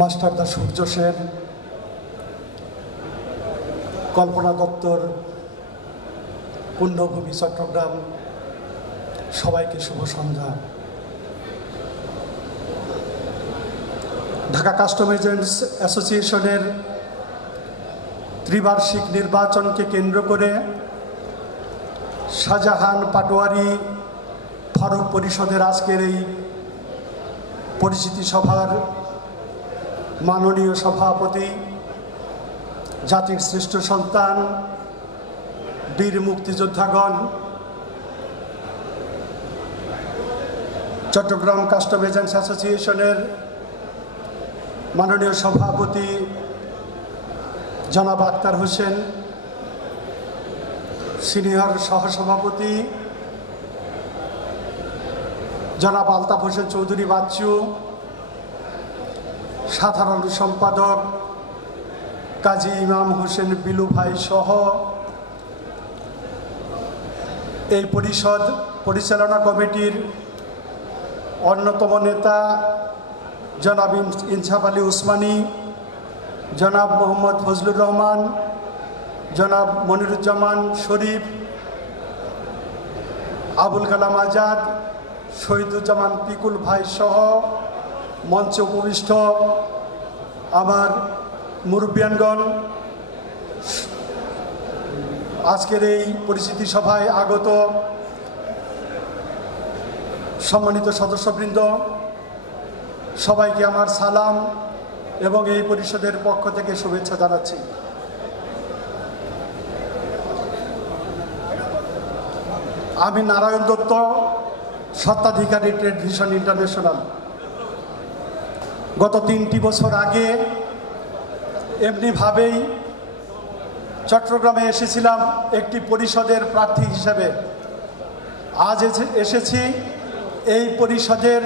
মাস্টারদা সূর্য সেন, কল্পনা দত্তর, পুণ্যভূমি চট্টগ্রাম, সবাইকে শুভ সন্ধ্যা। Dhaka custom agents অ্যাসোসিয়েশনের ত্রিবার্ষিক নির্বাচনকে কেন্দ্র করে শাহজাহান পাটোয়ারি ফারুক পরিষদের আজকের এই পরিচিতি সভার মাননীয় সভাপতি, জাতির শ্রেষ্ঠ সন্তান, বীর মুক্তিযোদ্ধাগণ, চট্টগ্রাম কাস্টম এজেন্টস অ্যাসোসিয়েশনের মাননীয় সভাপতি জনাব আক্তার হোসেন, সিনিয়র সহসভাপতি জনাব আলতাফ হোসেন চৌধুরী বাচ্চু, সাধারণ সম্পাদক কাজী ইমাম হোসেন বিলু ভাই সহ এই পরিষদ পরিচালনা কমিটির অন্যতম নেতা জনাব ইনসাফ আলী উসমানী, জনাব মোহাম্মদ ফজলুর রহমান, জনাব মনিরুজ্জামান শরীফ, আবুল কালাম আজাদ, শহীদুজ্জামান পিকুল ভাই সহ মঞ্চে উপবিষ্ট আমার মুরব্বিয়ানগণ, আজকের এই পরিচিতি সভায় আগত সম্মানিত সদস্যবৃন্দ, সবাইকে আমার সালাম এবং এই পরিষদের পক্ষ থেকে শুভেচ্ছা জানাচ্ছি। আমি নারায়ণ দত্ত, স্বত্বাধিকারী ট্রেড ভিশন ইন্টারন্যাশনাল। গত 3টি বছর আগে এমনিভাবেই চট্টগ্রামে এসেছিলাম একটি পরিষদের প্রার্থী হিসেবে। আজ এসেছি এই পরিষদের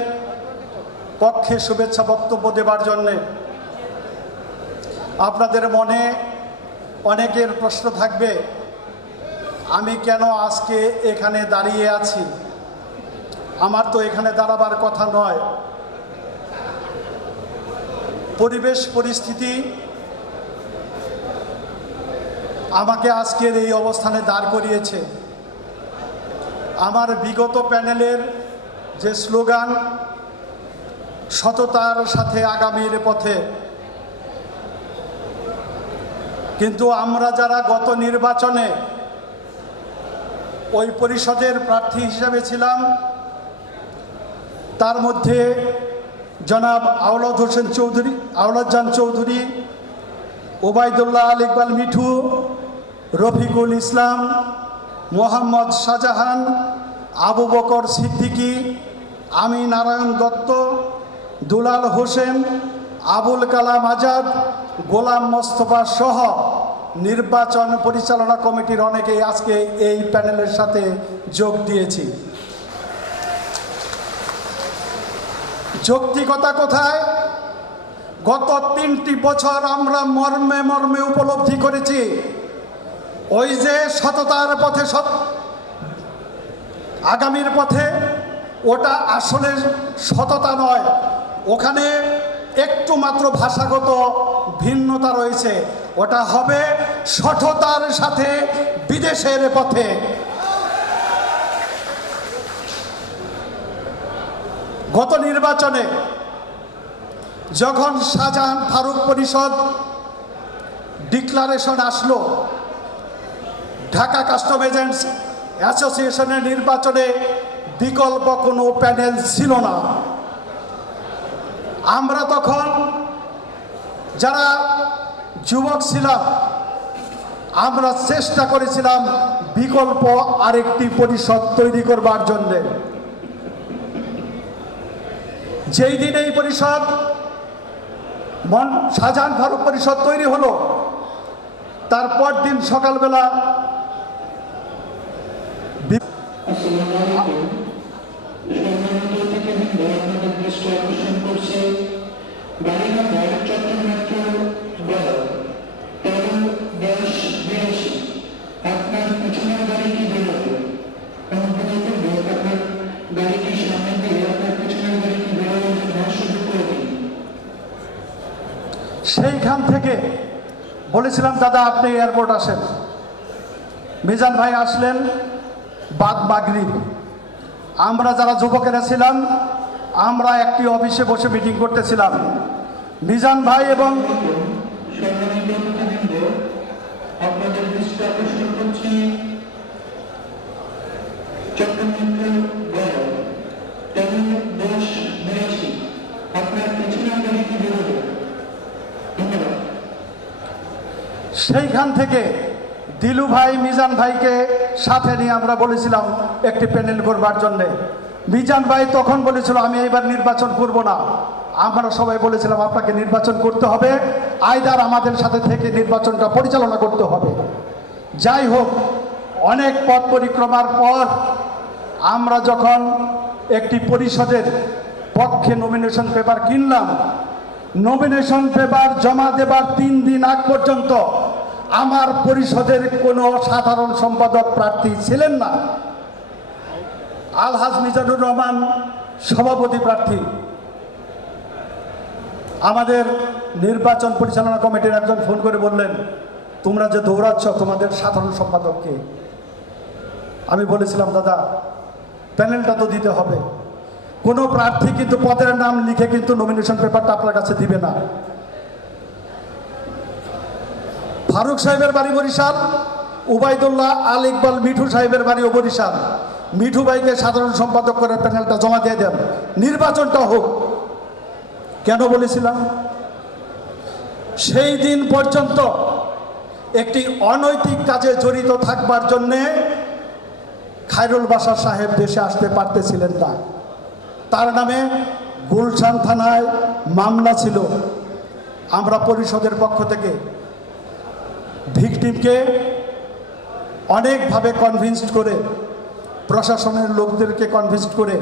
পক্ষে শুভেচ্ছা বক্তব্য দেবার জন্যে। আপনাদের মনে অনেকের প্রশ্ন থাকবে, আমি কেন আজকে এখানে দাঁড়িয়ে আছি? আমার তো এখানে দাঁড়াবার কথা নয়। পরিবেশ পরিস্থিতি আমাকে আজকের এই অবস্থানে দাঁড় করিয়েছে। আমার বিগত প্যানেলের যে স্লোগান সততার সাথে আগামীর পথে, কিন্তু আমরা যারা গত নির্বাচনে ওই পরিষদের প্রার্থী হিসেবে ছিলাম, তার মধ্যে জনাব আওলাদজান চৌধুরী, ওবায়দুল্লাহ আল ইকবাল মিঠু, রফিকুল ইসলাম, মোহাম্মদ শাহজাহান, আবু বকর সিদ্দিকী, আমি নারায়ণ দত্ত, দুলাল হোসেন, আবুল কালাম আজাদ, গোলাম মোস্তফা সহ নির্বাচন পরিচালনা কমিটির অনেকেই আজকে এই প্যানেলের সাথে যোগ দিয়েছি। যৌক্তিকতা কোথায়? গত 3টি বছর আমরা মর্মে মর্মে উপলব্ধি করেছি, ওই যে সততার পথে আগামীর পথে, ওটা আসলে সততা নয়। ওখানে একটু মাত্র ভাষাগত ভিন্নতা রয়েছে। ওটা হবে সততার সাথে বিদেশের পথে। গত নির্বাচনে যখন শাহজাহান ফারুক পরিষদ ডিক্লারেশন আসলো, ঢাকা কাস্টম এজেন্টস অ্যাসোসিয়েশনের নির্বাচনে বিকল্প কোনো প্যানেল ছিল না। আমরা তখন যারা যুবক ছিলাম, আমরা চেষ্টা করেছিলাম বিকল্প আরেকটি পরিষদ তৈরি করবার জন্যে। যেই দিন এই পরিষদ শাহজাহান ফারুক পরিষদ তৈরি হলো, তারপর দিন সকালবেলা আপনার পিছনের গাড়িটি বেরোবে, গাড়িটির সামনে দিয়ে আপনার পিছনের গাড়িটি বেরোবে, সুযোগ করে দিন। সেইখান থেকে বলেছিলাম দাদা আপনি এয়ারপোর্ট আসেন। মিজান ভাই আসলেন বাদ মাগরিব। আমরা যারা যুবকেরা ছিলাম আমরা একটি অফিসে বসে মিটিং করতেছিলাম। মিজান ভাই এবং আপনাদের দৃষ্টি আকর্ষণ করছি আপনার পিছনে ধন্যবাদ। সেইখান থেকে দিলু ভাই মিজান ভাইকে সাথে নিয়ে আমরা বলেছিলাম একটি প্যানেল করবার জন্যে। মিজান ভাই তখন বলেছিল আমি এবার নির্বাচন করব না। আমরা সবাই বলেছিলাম আপনাকে নির্বাচন করতে হবে, আইদার আমাদের সাথে থেকে নির্বাচনটা পরিচালনা করতে হবে। যাই হোক, অনেক পথ পরিক্রমার পর আমরা যখন একটি পরিষদের পক্ষে নমিনেশন পেপার কিনলাম, নমিনেশন পেপার জমা দেবার 3 দিন আগ পর্যন্ত আমার পরিষদের কোনো সাধারণ সম্পাদক প্রার্থী ছিলেন না। আলহাজ মিজানুর রহমান সভাপতি প্রার্থী। আমাদের নির্বাচন পরিচালনা কমিটির একজন ফোন করে বললেন তোমরা যে দৌড়াচ্ছ তোমাদের সাধারণ সম্পাদককে। আমি বলেছিলাম দাদা প্যানেলটা তো দিতে হবে, কোনো প্রার্থী কিন্তু পদের নাম লিখে কিন্তু নমিনেশন পেপারটা আপনার কাছে দিবে না। ফারুক সাহেবের বাড়ি বরিশাল, উবাইদুল্লাহ আল ইকবাল মিঠু সাহেবের বাড়িও বরিশাল। মিঠু ভাইকে সাধারণ সম্পাদক করে প্যানেলটা জমা দিয়ে দেন, নির্বাচনটা হোক। কেন বলেছিলাম? সেই দিন পর্যন্ত একটি অনৈতিক কাজে জড়িত থাকবার জন্যে খায়রুল বাশার সাহেব দেশে আসতে পারতেছিলেন না। তার নামে গুলশান থানায় মামলা ছিল। আমরা পরিষদের পক্ষ থেকে ভিকটিমকে অনেকভাবে কনভিন্সড করে, প্রশাসনের লোকদেরকে কনভিন্সড করে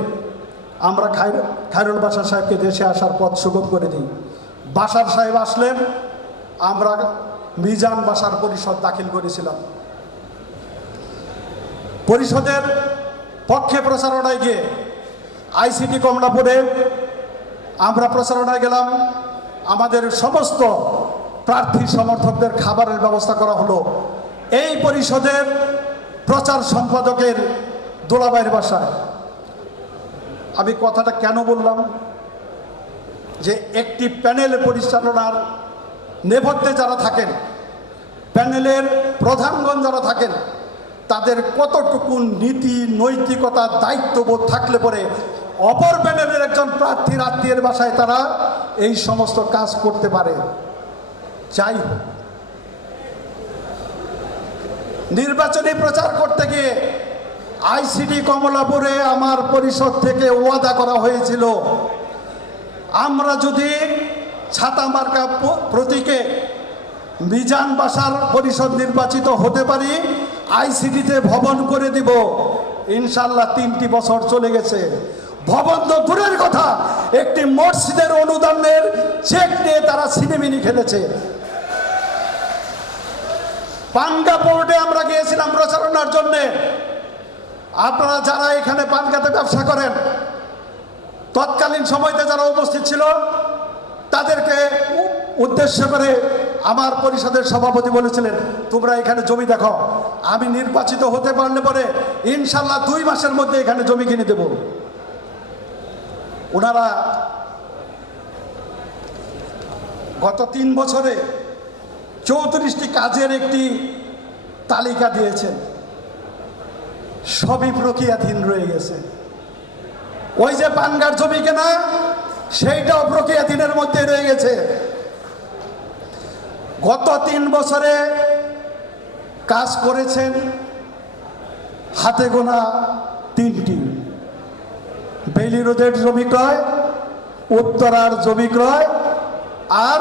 আমরা খায়রুল বাশার সাহেবকে দেশে আসার পথ সুগম করে দিই। বাশার সাহেব আসলেন, আমরা মিজান বাশার পরিষদ দাখিল করেছিলাম। পরিষদের পক্ষে প্রচারণায় গিয়ে আইসিটি কমলাপুরে আমরা প্রচারণায় গেলাম। আমাদের সমস্ত প্রার্থী সমর্থকদের খাবারের ব্যবস্থা করা হলো এই পরিষদের প্রচার সম্পাদকের দোলাবাইয়ের বাসায়। আমি কথাটা কেন বললাম যে একটি প্যানেল পরিচালনার নেপথ্যে যারা থাকেন, প্যানেলের প্রধানগণ যারা থাকেন, তাদের কতটুকু নীতি নৈতিকতা দায়িত্ববোধ থাকলে পরে অপর প্যানেলের একজন প্রার্থীর আত্মীয়ের বাসায় তারা এই সমস্ত কাজ করতে পারে। যাই হোক, নির্বাচনী প্রচার করতে গিয়ে আইসিটি কমলাপুরে আমার পরিষদ থেকে ওয়াদা করা হয়েছিল আমরা যদি ছাতা মার্কা প্রতীকে মিজান বাশার পরিষদ নির্বাচিত হতে পারি আইসিটিতে ভবন করে দিব। ইনশাল্লাহ 3টি বছর চলে গেছে, ভবন তো দূরের কথা, একটি মসজিদের অনুদানের চেক নিয়ে তারা সিনেমিনি খেলেছে। পানগা পোর্টে আমরা গিয়েছিলাম প্রচারণার জন্যে। আপনারা যারা এখানে পানগাতে ব্যবসা করেন, তৎকালীন সময়তে যারা উপস্থিত ছিল তাদেরকে উদ্দেশ্য করে আমার পরিষদের সভাপতি বলেছিলেন তোমরা এখানে জমি দেখো, আমি নির্বাচিত হতে পারলে পরে ইনশাল্লাহ 2 মাসের মধ্যে এখানে জমি কিনে দেব। ওনারা গত 3 বছরে 34টি কাজের একটি তালিকা দিয়েছেন, সবই প্রক্রিয়াধীন রয়ে গেছে। ওই যে পানগার জমি কেনা, সেইটাও প্রক্রিয়াধীনের মধ্যে রয়ে গেছে। গত 3 বছরে কাজ করেছেন হাতে গোনা 3টি। বেইলি রোডের জমি ক্রয়, উত্তরার জমি ক্রয়, আর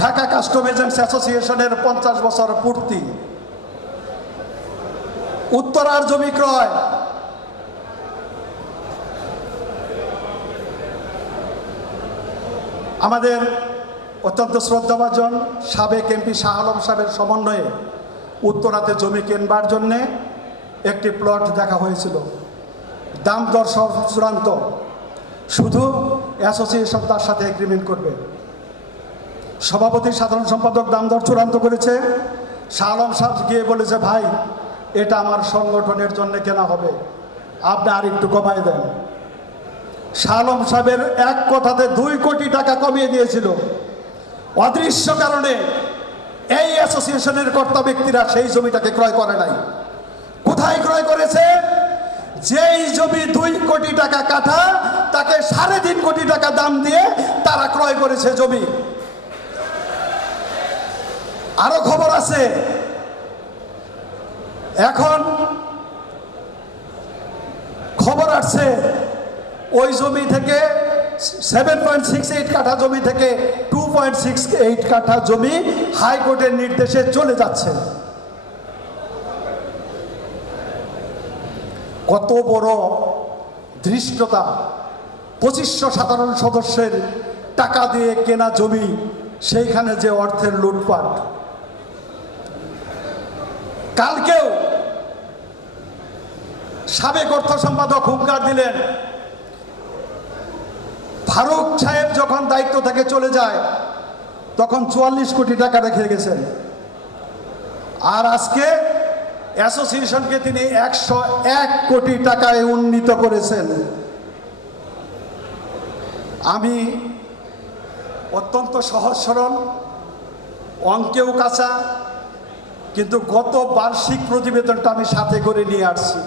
ঢাকা কাস্টম এজেন্টস অ্যাসোসিয়েশনের 50 বছর পূর্তি। উত্তরার জমি ক্রয়, আমাদের অত্যন্ত শ্রদ্ধাভাজন সাবেক এমপি শাহ আলম সাহেবের সমন্বয়ে উত্তরাতে জমি কেনবার জন্যে একটি প্লট দেখা হয়েছিল। দাম দর সব চূড়ান্ত, শুধু অ্যাসোসিয়েশন তার সাথে এগ্রিমেন্ট করবে। সভাপতি সাধারণ সম্পাদক দাম দর চূড়ান্ত করেছে। শাহ আলম সাহেব গিয়ে বলেছে, ভাই এটা আমার সংগঠনের জন্য কেনা হবে, আপনি আর একটু কমাই দেন। শাহ আলম সাহেবের এক কথাতে 2 কোটি টাকা কমিয়ে দিয়েছিল। অদৃশ্য কারণে এই অ্যাসোসিয়েশনের কর্তা ব্যক্তিরা সেই জমিটাকে ক্রয় করে নাই। কোথায় ক্রয় করেছে? যেই জমি 2 কোটি টাকা কাঠা, তাকে 3.5 কোটি টাকা দাম দিয়ে তারা ক্রয় করেছে জমি। আরো খবর আছে, এখন খবর আসছে ওই জমি থেকে 7.68 কাঠা জমি থেকে 2.68 কাঠা জমি হাইকোর্টের নির্দেশে চলে যাচ্ছে। কত বড় ধৃষ্টতা! 2500 সাধারণ সদস্যের টাকা দিয়ে কেনা জমি, সেইখানে যে অর্থের লুটপাট। কালকেও সাবেক অর্থ সম্পাদক হুঙ্কার দিলেন, ফারুক সাহেব যখন দায়িত্ব থেকে চলে যায় তখন 44 কোটি টাকা রেখে গেছেন, আর আজকে অ্যাসোসিয়েশনকে তিনি 101 কোটি টাকায় উন্নীত করেছেন। আমি অত্যন্ত সহজ সরল, অঙ্কেও কাঁচা, কিন্তু গত বার্ষিক প্রতিবেদনটা আমি সাথে করে নিয়ে আসছি।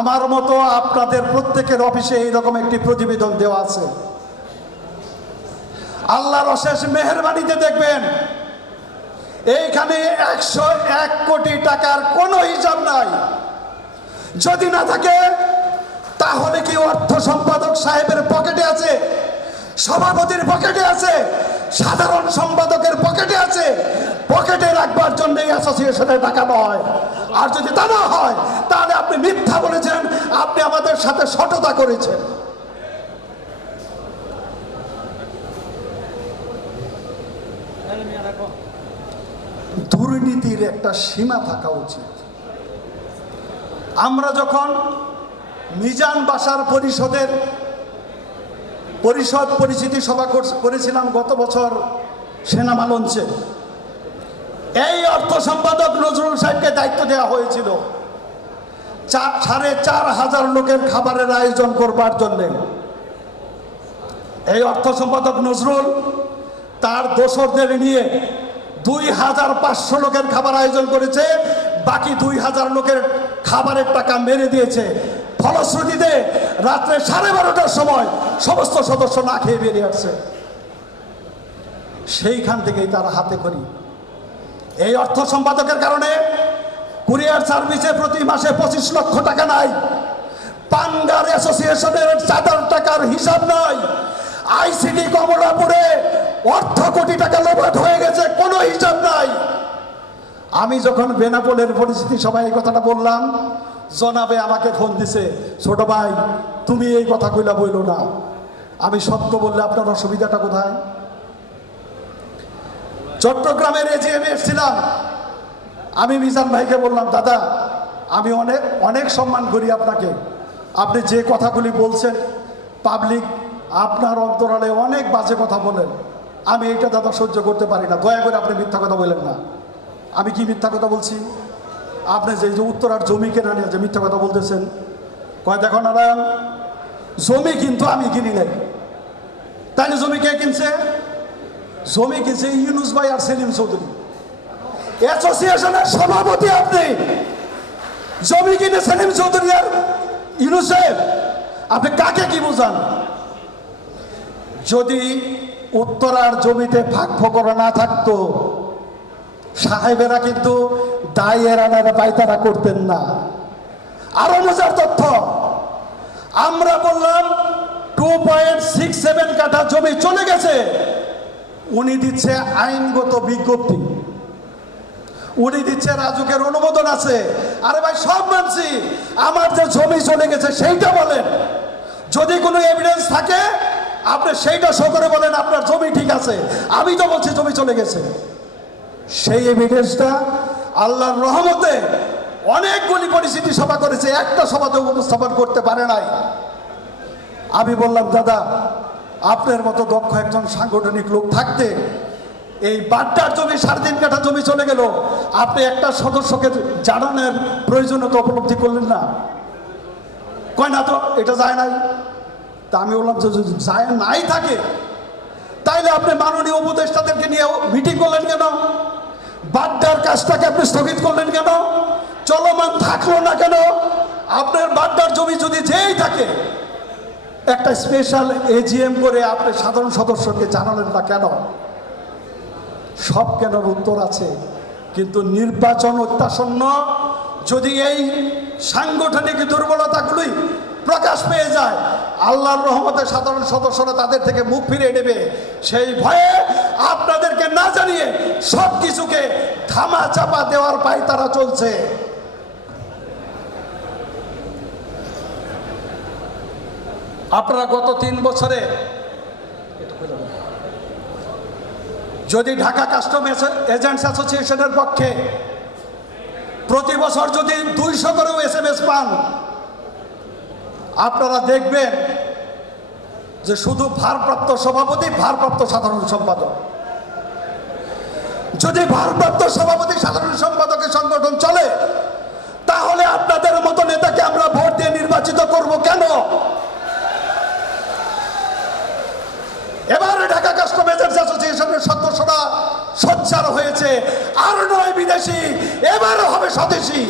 আমার মতো আপনাদের প্রত্যেকের অফিসে এইরকম একটি প্রতিবেদন দেওয়া আছে। আল্লাহর অশেষ মেহেরবানিতে দেখবেন এইখানে 101 কোটি টাকার কোনো হিসাব নাই। যদি না থাকে তাহলে কি অর্থ সম্পাদক সাহেবের পকেটে আছে, সভাপতির পকেটে আছে, সাধারণ সম্পাদকের পকেটে আছে? পকেটে রাখবার জন্য অ্যাসোসিয়েশনের টাকা নয়। আর যদি তা না হয় তাহলে আপনি মিথ্যা বলেছেন, আপনি আমাদের সাথে সততা করেছেন। দুর্নীতির একটা সীমা থাকা উচিত। আমরা যখন মিজান বাসার পরিষদ পরিচিতি সভা করেছিলাম গত বছর সেনামা লঞ্চে, এই অর্থ সম্পাদক নজরুল সাহেবকে দায়িত্ব দেওয়া হয়েছিল 4,500 লোকের খাবারের আয়োজন করবার জন্যে। এই অর্থ সম্পাদক নজরুল তার দোসরদের নিয়ে 2,500 লোকের খাবার আয়োজন করেছে, বাকি 2,000 লোকের খাবারের টাকা মেরে দিয়েছে। ফলশ্রুতিতে রাত্রে 12:30টার সময় সমস্ত সদস্য না খেয়ে বেরিয়ে আসছে। সেইখান থেকেই তারা হাতে খড়ি। এই অর্থ সম্পাদকের কারণে কুরিয়ার সার্ভিসে প্রতি মাসে 25 লক্ষ টাকা নাই, পাঙ্গার অ্যাসোসিয়েশনের 4 টাকার হিসাব নাই, আইসিডি কমলাপুরে অর্থ কোটি টাকা লোপাট হয়ে গেছে, কোনো হিসাব নাই। আমি যখন বেনাপোলের পরিস্থিতি সবাই এই কথাটা বললাম, জনাবে আমাকে ফোন দিছে, ছোট ভাই তুমি এই কথা কইলা বইলো না, আমি সত্য বললে আপনার অসুবিধাটা কোথায়? চট্টগ্রামের এজিএমে এসেছিলাম, আমি মিজান ভাইকে বললাম, দাদা আমি অনেক অনেক সম্মান করি আপনাকে, আপনি যে কথাগুলি বলছেন পাবলিক আপনার অন্তরালে অনেক বাজে কথা বলেন, আমি এইটা দাদা সহ্য করতে পারি না, দয়া করে আপনি মিথ্যা কথা বলেন না। আমি কি মিথ্যা কথা বলছি? আপনি যে উত্তরার জমি কেনা নিয়ে যে মিথ্যা কথা বলতেছেন, কয় দেখো নারায়ণ, জমি কিন্তু আমি কিনি নাই। তাইলে জমি কে কিনছে? জমি কিনছে ইউনুস ভাই আর সেলিম চৌধুরী, অ্যাসোসিয়েশনের সভাপতি আপনি। জমি কিনে সেলিম চৌধুরী আর ইউনুস সাহেব, আপনি কাকে কি বোঝান? যদি উত্তরার জমিতে ভাগ ফকরা না থাকতো, সাহেবেরা কিন্তু দায়ের আনার পায়তারা করতেন না। আরো মজার তথ্য, আমরা বললাম 2.67 কাঠা জমি চলে গেছে, উনি দিচ্ছে আইনগত বিজ্ঞপ্তি, উনি দিচ্ছে রাজুকের অনুমোদন আছে। আরে ভাই সব মানছি, আমার যে জমি চলে গেছে সেইটা বলেন, যদি কোনো এভিডেন্স থাকে আপনি সেইটা শো করে বলেন আপনার জমি ঠিক আছে। আমি তো বলছি জমি চলে গেছে, সেই এভিডেন্সটা আল্লাহর রহমতে অনেকগুলি পরিস্থিতি সভা করেছে, একটা সভাতে উপস্থাপন করতে পারে নাই। আমি বললাম দাদা আপনার মতো দক্ষ একজন সাংগঠনিক লোক থাকতে এই বাড্ডার জমি 3.5 কাঠা জমি চলে গেল, আপনি একটা সদস্যকে জানানোর প্রয়োজনীয়তা উপলব্ধি করলেন না? কয় না তো এটা যায় নাই। তা আমি বললাম যে যদি যায় নাই থাকে তাইলে আপনি মাননীয় উপদেষ্টাদেরকে নিয়ে মিটিং করলেন কেন? বাড্ডার কাজটাকে আপনি স্থগিত করলেন কেন? চলমান থাকলো না কেন? আপনার বাড্ডার জমি যদি যেই থাকে একটা স্পেশাল এজিএম করে আপনি সাধারণ সদস্যকে জানালেন না কেন? সব কেনর উত্তর আছে, কিন্তু নির্বাচন অত্যাসন্ন। যদি এই সাংগঠনিক দুর্বলতাগুলি প্রকাশ পেয়ে যায়, আল্লাহর রহমতে সাধারণ সদস্যরা তাদের থেকে মুখ ফিরিয়ে নেবে। সেই ভয়ে আপনাদেরকে না জানিয়ে সব কিছুকে ধামা চাপা দেওয়ার পায় তারা চলছে। আপনারা গত 3 বছরে যদি ঢাকা কাস্টম এজেন্টস অ্যাসোসিয়েশনের পক্ষে প্রতি বছর যদি 200 করেও SMS পান, আপনারা দেখবেন যে শুধু ভারপ্রাপ্ত সভাপতি, ভারপ্রাপ্ত সাধারণ সম্পাদক। যদি ভারপ্রাপ্ত সভাপতি, সাধারণ সম্পাদকের সংগঠন চলে, তাহলে আপনাদের মতো নেতাকে আমরা ভোট দিয়ে নির্বাচিত করব কেন? এবারে ঢাকা কাস্টম এজেন্টস অ্যাসোসিয়েশনের সদস্যরা সোচ্চার হয়েছে, আর নয় বিদেশি, এবারও হবে স্বদেশি।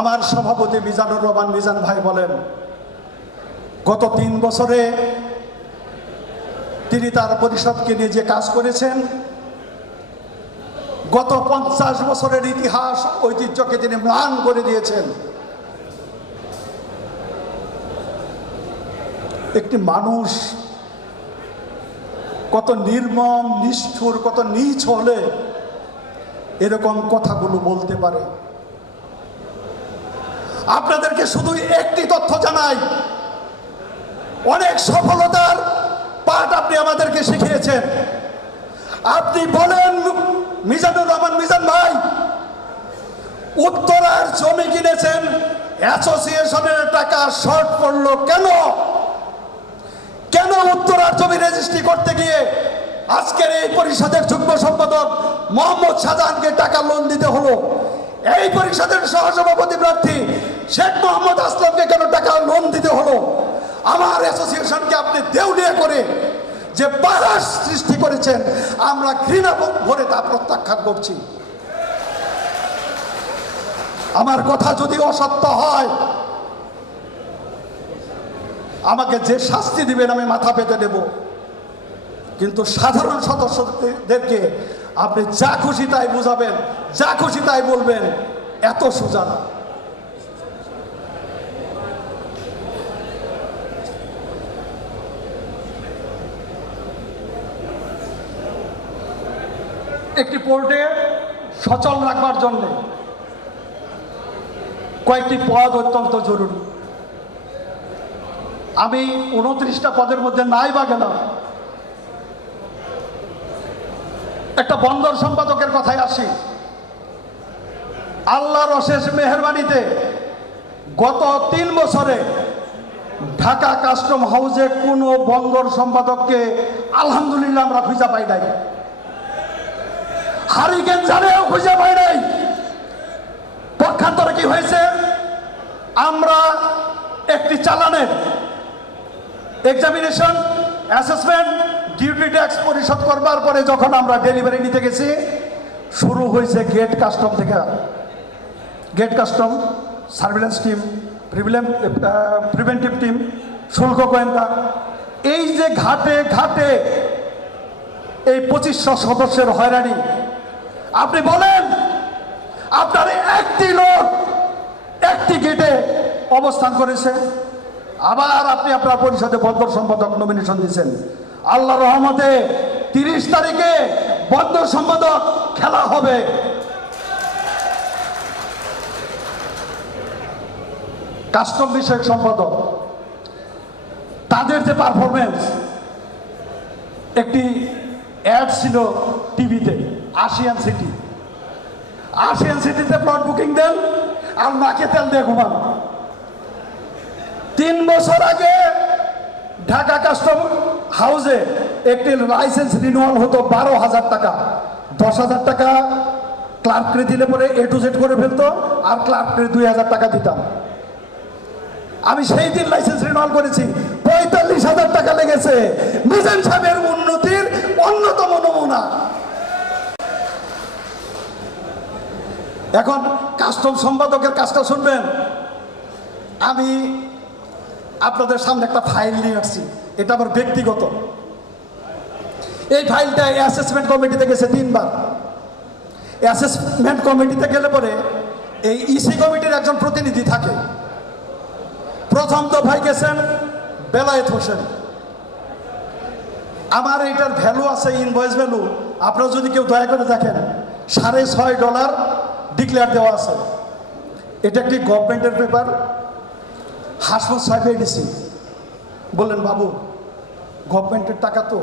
আমার সভাপতি মিজানুর রহমান মিজান ভাই বলেন, গত 3 বছরে তিনি তার পরিষদকে নিয়ে যে কাজ করেছেন, গত 50 বছরের ইতিহাস ঐতিহ্যকে তিনি ম্লান করে দিয়েছেন। একটি মানুষ কত নির্মম, নিষ্ঠুর, কত নীচ হলে এরকম কথাগুলো বলতে পারে? আপনাদেরকে শুধু একটি তথ্য জানাই, অনেক সফলতার পাঠ আপনি আমাদেরকে শিখিয়েছেন। আপনি বলেন মিজানুর রহমান মিজান ভাই, উত্তরার জমি কিনেছেন, অ্যাসোসিয়েশনের টাকা শর্ট পড়লো কেন? কেন উত্তরার জমি রেজিস্ট্রি করতে গিয়ে আজকের এই পরিষদের যুগ্ম সম্পাদক মোহাম্মদ শাহজাহানকে টাকা লোন দিতে হলো? এই পরিষদের সহসভাপতি প্রার্থী শেখ মোহাম্মদ আসলামকে কেন টাকা লোন দিতে হলো? আমার অ্যাসোসিয়েশনকে আপনি দেউলিয়া করে যে বাধা সৃষ্টি করেছেন, আমরা ঘৃণা ভরে তা প্রত্যাখ্যান করছি। আমার কথা যদি অসত্য হয়, আমাকে যে শাস্তি দিবেন আমি মাথা পেতে দেব, কিন্তু সাধারণ সদস্যদেরকে আপনি যা খুশি তাই বুঝাবেন, যা খুশি তাই বলবেন, এত সোজা না। একটি পোর্টে সচল রাখবার জন্য কয়েকটি পদ অত্যন্ত জরুরি। আমি 29টা পদের মধ্যে নাই বা গেলাম। একটা বন্দর সম্পাদকের কথায় আসি। আল্লাহর অশেষ মেহেরবানিতে গত 3 বছরে ঢাকা কাস্টম হাউসে কোনো বন্দর সম্পাদককে আলহামদুলিল্লাহ আমরা খুঁজে পাই নাই। হারিকেন জানেও খুঁজে পাই নাই। পক্ষান্তরে কি হয়েছে, আমরা একটি চালানের এক্সামিনেশন, অ্যাসেসমেন্ট, ডিউটি ট্যাক্স পরিশোধ করবার পরে যখন আমরা ডেলিভারি নিতে গেছি, শুরু হয়েছে গেট কাস্টম থেকে। Gate custom, surveillance team, preventive team, শুল্ক গোয়েন্দা, এই যে ঘাটে ঘাটে এই 2500 সদস্যের হয়রানি। আপনি বলেন, আপনার একটি লোক একটি গেটে অবস্থান করেছে, আবার আপনি আপনার পরিষদে বন্দর সম্পাদক নমিনেশন দিয়েছেন। আল্লাহ রহমতে 30 তারিখে বন্দর সম্পাদক খেলা হবে। কাস্টম বিষয়ক সম্পাদক, তাদের যে পারফরমেন্স, একটি অ্যাড ছিল টিভিতে, আশিয়ান সিটি। আশিয়ান সিটিতে প্লট বুকিং দেন আর নাকে তেল দিয়ে ঘুমান। 3 বছর আগে ঢাকা কাস্টম হাউসে একটি লাইসেন্স রিনিউয়াল হতো 12,000 টাকা। 10,000 টাকা ক্লার্ককে দিলে পরে A to Z করে ফেলতো, আর ক্লার্ককে 2,000 টাকা দিতাম। আমি সেই দিন লাইসেন্স রিনিউয়াল করেছি, 45,000 টাকা লেগেছে। মিজান সাহেবের উন্নতির অন্যতম নমুনা। এখন কাস্টম সম্পাদকের কাজটা শুনবেন। আমি আপনাদের সামনে একটা ফাইল নিয়ে আসছি, এটা আমার ব্যক্তিগত। এই ফাইলটা অ্যাসেসমেন্ট কমিটিতে গেছে 3 বার। অ্যাসেসমেন্ট কমিটিতে গেলে পরে এই ইসি কমিটির একজন প্রতিনিধি থাকে। প্রথম দফায় গেছেন বেলায়েত হোসেন। আমার এইটার ভ্যালু আছে, ইনভয়েস ভ্যালু, আপনারা যদি কেউ দয়া করে দেখেন, $6.5 ডিক্লেয়ার দেওয়া আছে। এটা একটি গভর্নমেন্টের পেপার। হাসমত সাহেব এডিসি বললেন, বাবু গভর্নমেন্টের টাকা তো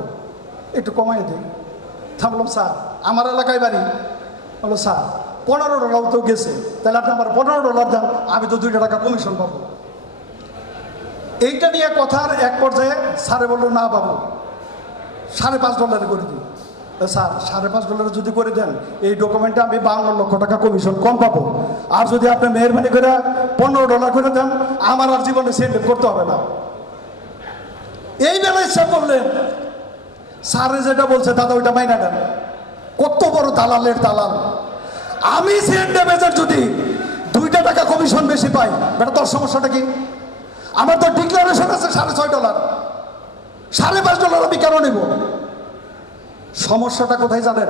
একটু কমাই দিন। বললাম, স্যার আমার এলাকায় বাড়ি। বললো, স্যার $15 তো গেছে, তাহলে আপনি আমার $15 দেন, আমি তো 2 টাকা কমিশন পাবো। এইটা নিয়ে কথার এক পর্যায়ে স্যারে বললো, না বাবু $5.5 করে দিন। স্যার $5.5 যদি করে দেন, এই ডকুমেন্টে আমি 52 লক্ষ টাকা কমিশন কম পাবো। আর যদি আপনি মেহরবানি করে $15 করে দেন, আমার আর জীবনে সেন্ড করতে হবে না। এই বেলায় সে বললেন, স্যারে যেটা বলছে দাদা ওইটা মাইনা দেন। কত বড় দালালের দালাল! আমি সেন্ড ড্যামেজের যদি 2 টাকা কমিশন বেশি পাই, বেটা তোর সমস্যাটা কি? আমার তো ডিক্লারেশন আছে $6.5, $5.5 আমি কেন নেব? সমস্যাটা কোথায় জানেন?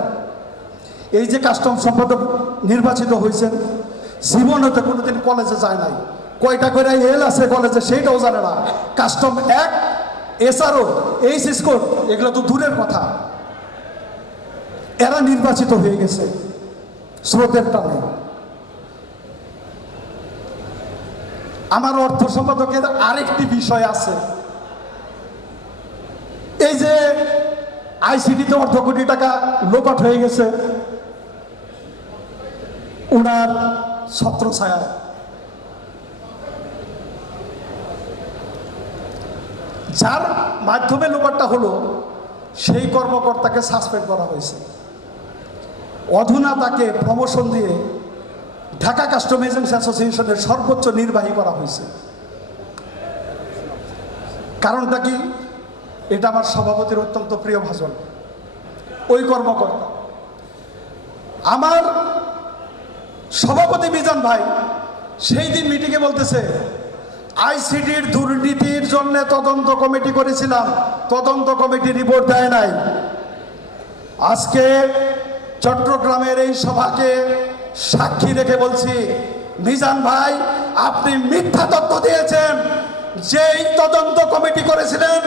এই যে কাস্টম সম্পাদক নির্বাচিত হয়েছেন, জীবনেতে কোনোদিন কলেজে যায় নাই। কয়টা করে এল আছে কলেজে সেইটাও জানে না। Custom act, SRO, H score এগুলো তো দূরের কথা। এরা নির্বাচিত হয়ে গেছে স্রোতের টানে। আমার অর্থ সম্পাদকের আরেকটি বিষয় আছে। এই যে আইসিডিতে অর্ধ কোটি টাকা লোপাট হয়ে গেছে উনার ছত্রছায়ায়। যার মাধ্যমে লোপাটটা হলো, সেই কর্মকর্তাকে সাসপেন্ড করা হয়েছে। অধুনা তাকে প্রমোশন দিয়ে ঢাকা কাস্টম এজেন্টস অ্যাসোসিয়েশনের সর্বোচ্চ নির্বাহী করা হয়েছে। কারণটা কি? এটা আমার সভাপতির অত্যন্ত প্রিয় ভাষণ। ওই কর্মকর্তা আমার সভাপতি মিজান ভাই সেই দিন মিটিংয়ে বলতেছে, আইসিডির দুর্নীতির জন্য তদন্ত কমিটি করেছিলাম, তদন্ত কমিটি রিপোর্ট দেয় নাই। আজকে চট্টগ্রামের এই সভাকে সাক্ষী রেখে বলছি, মিজান ভাই আপনি মিথ্যা তথ্য দিয়েছেন। যেই তদন্ত কমিটি করেছিলেন,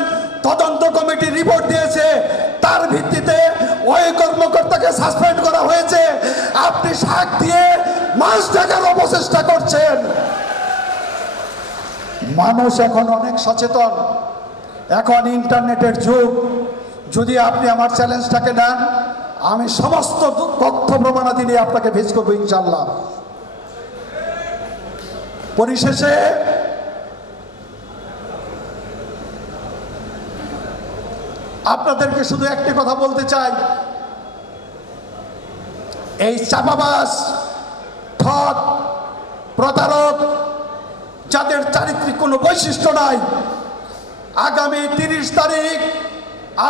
তদন্ত কমিটি রিপোর্ট দিয়েছে, তার ভিত্তিতে ওই কর্মকর্তাকে সাসপেন্ড করা হয়েছে। আপনি শাক দিয়ে মাছ ঢাকার অপচেষ্টা করছেন। মানুষ এখন অনেক সচেতন, এখন ইন্টারনেটের যুগ। যদি আপনি আমার চ্যালেঞ্জটাকে নেন, আমি সমস্ত তথ্য প্রমাণাদি নিয়ে আপনাকে ভেজ করবো ইনশাল্লাহ। পরিশেষে আপনাদেরকে শুধু একটি কথা বলতে চাই, এই চাপাবাজ, ঠক, প্রতারক, যাদের চারিত্রিক কোনো বৈশিষ্ট্য নাই, আগামী 30 তারিখ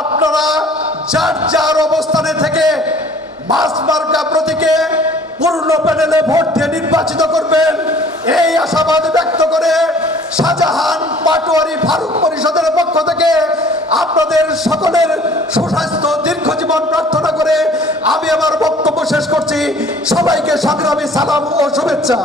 আপনারা যার যার অবস্থানে থেকে মাস মার্কা প্রতীকে পূর্ণ প্যানেলে ভোট দিয়ে নির্বাচিত করবেন, এই আশাবাদ ব্যক্ত করে শাহজাহান পাটোয়ারি ফারুক পরিষদের পক্ষ থেকে আপনাদের সকলের সুস্বাস্থ্য দীর্ঘজীবন প্রার্থনা করে আমি আমার বক্তব্য শেষ করছি। সবাইকে সংগ্রামী সালাম ও শুভেচ্ছা।